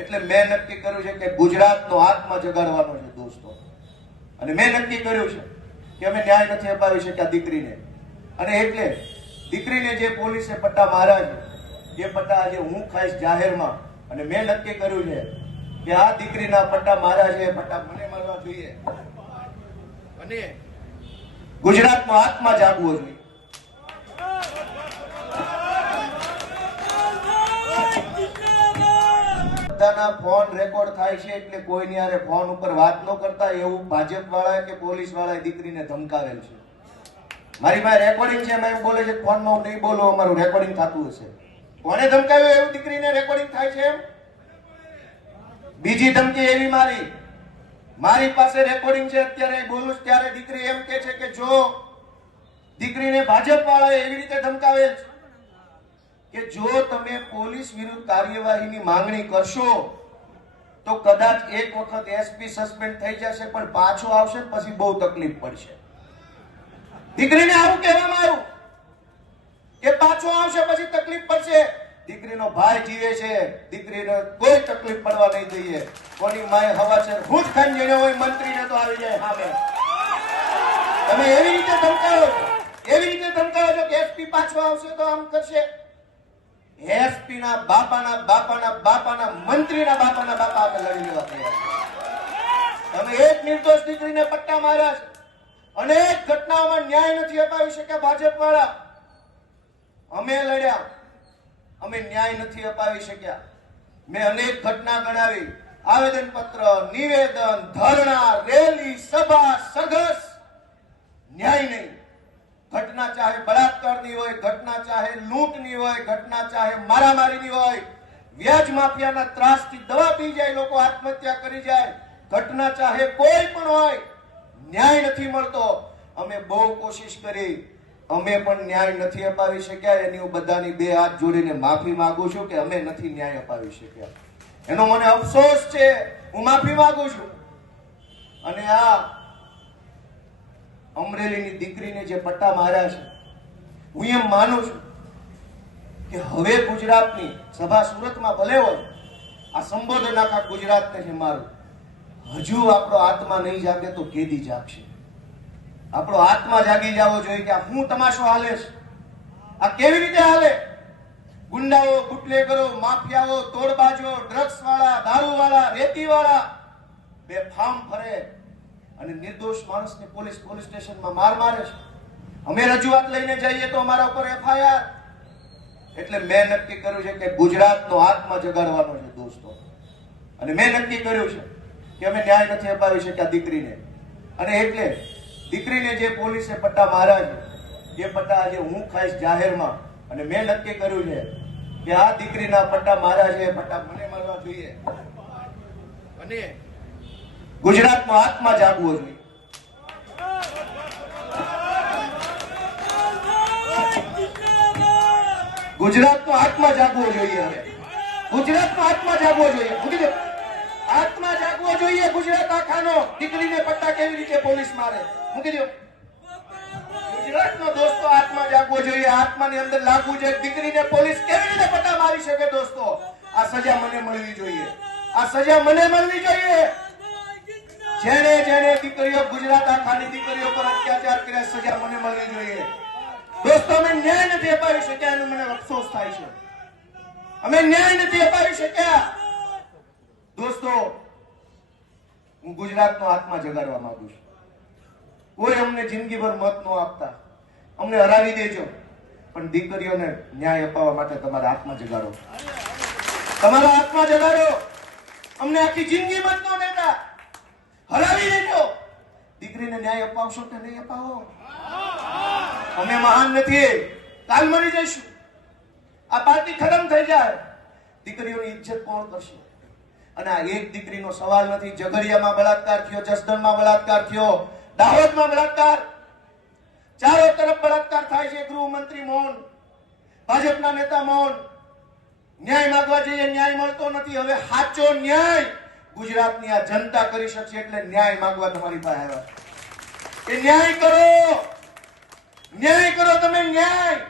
એટલે મેં નક્કી કર્યું છે કે ગુજરાતનો આત્મા જગાડવાનો છે દોસ્તો અને મેં નક્કી કર્યું છે કે અમે ન્યાય નથી અપાવી શક્યા દીકરીને અને એટલે દીકરીને જે પોલીસે પટ્ટા માર્યા છે એ પટ્ટા આજે હું ખાઈશ જાહેરમાં અને મેં નક્કી કર્યું છે કે આ દીકરીના પટ્ટા મારા છે પટ્ટા મને મારવા જોઈએ અને ગુજરાતનો આત્મા જાગવો જોઈએ બધાના ફોન રેકોર્ડ થાય છે એટલે કોઈની આરે ફોન ઉપર વાત ન કરતા એવું ભાજપ વાળા કે પોલીસ વાળા દીકરીને ધમકાવેલ છે મારી પાસે રેકોર્ડિંગ છે એમાં એમ બોલે છે ફોનમાં હું નહીં બોલું અમારું રેકોર્ડિંગ થતું હશે કોને ધમકાવ્યું એવું દીકરીને રેકોર્ડિંગ થાય છે એમ બીજી ધમકી એવી મારી મારી પાસે રેકોર્ડિંગ છે અત્યારે બોલું ત્યારે દીકરી એમ કે છે કે જો દીકરીને ભાજપ વાળાએ એવી રીતે ધમકાવેલ છે કે જો તમે પોલીસ વિરુદ્ધ કાર્યવાહીની માંગણી કરશો તો કદાચ એક વખત એસપી સસ્પેન્ડ થઈ જશે પણ પાછો આવશે પછી બહુ તકલીફ પડશે દીકરીને આવું કહેવા મારું કે પાછો આવશે પછી તકલીફ પડશે દીકરીનો ભાઈ જીવે છે દીકરીને કોઈ તકલીફ પડવા નહીં જોઈએ કોની માય હવા છે હુટ ખાન જેને હોય મંત્રીને તો આવી જાય સામે તમે એવી રીતે ધમકાવો છો એવી રીતે ધમકાવો છો કે એસપી પાછો આવશે તો આમ કરશે એસપીના બાપાના બાપાના બાપાના મંત્રીના બાપાના બાપા અમે લડી લેવા તૈયાર તમે એક નિર્દોષ દીકરીને પટ્ટા માર્યા છે અનેક ઘટનાઓમાં ન્યાય નથી અપાવી શક્યા ભાજપ વાળા અમે લડ્યા અમે ન્યાય નથી અપાવી શક્યા મેં અનેક ઘટના ગણાવી આવેદન પત્ર નિવેદન ધરણા રેલી સભા સઘસ ન્યાય નહીં ની હોય ઘટના ચાહે લૂંટની હોય ઘટના ચાહે મારામારીની હોય વ્યાજ માફિયાના ત્રાસથી દવા પી જાય લોકો આત્મહત્યા કરી જાય ઘટના ચાહે કોઈ પણ હોય ન્યાય નથી મળતો અમે બહુ કોશિશ કરી અમે પણ ન્યાય નથી અપાવી શક્યા એની હું બધાની બે હાથ જોડીને માફી માંગુ છું કે અમે નથી ન્યાય અપાવી શક્યા એનો મને અફસોસ છે હું માફી માંગુ છું અને આ અમરેલીની દીકરીને જે પટ્ટા માર્યા છે હું એમ માનું છું કે હવે ગુજરાતની સભા સુરતમાં ભલે હોય આ સંબોધન આખા ગુજરાતને છે મારું હજુ આપણો આત્મા નહીં જાગે તો કેદી જાગશે આપણો આત્મા જાગી જવો જોઈએ કે આ હું તમાશો હાલે છે આ કેવી રીતે હાલે ગુંડાઓ બુટલેગરો માફિયાઓ તોડબાજો ડ્રગ્સ વાળા દારૂ વાળા રેતી વાળા બે ફાર્મ ફરે અને નિર્દોષ માણસને પોલીસ પોલીસ સ્ટેશનમાં માર મારે છે અમે રજૂઆત લઈને જઈએ તો અમારા ઉપર એફઆઈઆર એટલે મેં નક્કી કર્યું છે કે ગુજરાતનો આત્મા જગાડવાનો છે દોસ્તો અને મેં નક્કી કર્યું છે કે અમે ન્યાય નથી અપાવી શક્યા દીકરીને અને એટલે દીકરીને જે પોલીસે પટ્ટા માર્યા છે એ પટ્ટા આજે હું ખાઈશ જાહેરમાં અને મેં નક્કી કર્યું છે કે આ દીકરીના પટ્ટા મારા છે એ પટ્ટા મને મારવા જોઈએ અને ગુજરાતમાં આત્મા જાગવો જોઈએ ગુજરાતનો આત્મા જાગવો જોઈએ હવે ગુજરાતનો આત્મા જાગવો જોઈએ આત્મા જાગવો જોઈએ ગુજરાત આખાનો દીકરીને પટ્ટા કેવી રીતે પોલીસ મારે મૂકી દો ગુજરાતનો દોસ્તો આત્મા જાગવો જોઈએ આત્માની અંદર લાગવું જોઈએ દીકરીને પોલીસ કેવી રીતે પટ્ટા મારી શકે દોસ્તો આ સજા મને મળવી જોઈએ આ સજા મને મળવી જોઈએ જેને જેને દીકરીઓ ગુજરાત આખાની દીકરીઓ પર અત્યાચાર કર્યા સજા મને મળવી જોઈએ દોસ્તો અમે ન્યાય નથી અપાવી શક્યા એનો મને અફસોસ થાય છે અમે ન્યાય નથી અપાવી શક્યા દોસ્તો હું ગુજરાતનો આત્મા જગાડવા માંગુ છું કોઈ અમને જિંદગીભર મત ન આપતા અમને હરાવી દેજો પણ દીકરીઓને ન્યાય અપાવવા માટે તમારા આત્મા જગાડો તમારા આત્મા જગાડો અમને આખી જિંદગી મત ન દેતા હરાવી દેજો દીકરીને ન્યાય અપાવશો કે નહીં અપાવો અમે મહાન નથી કાલ મરી જઈશું આ પાર્ટી ખતમ થઈ જાય દીકરીઓની ઇજ્જત કોણ કરશે અને આ એક દીકરીનો સવાલ નથી ઝઘડિયામાં બળાત્કાર થયો જસદણમાં બળાત્કાર થયો દાહોદમાં બળાત્કાર ચારો તરફ બળાત્કાર થાય છે ગૃહમંત્રી મૌન ભાજપના નેતા મૌન ન્યાય માંગવા જઈએ ન્યાય મળતો નથી હવે સાચો ન્યાય ગુજરાતની આ જનતા કરી શકશે એટલે ન્યાય માંગવા તમારી પાસે આવ્યા એ ન્યાય કરો ન્યાય કરો તમે ન્યાય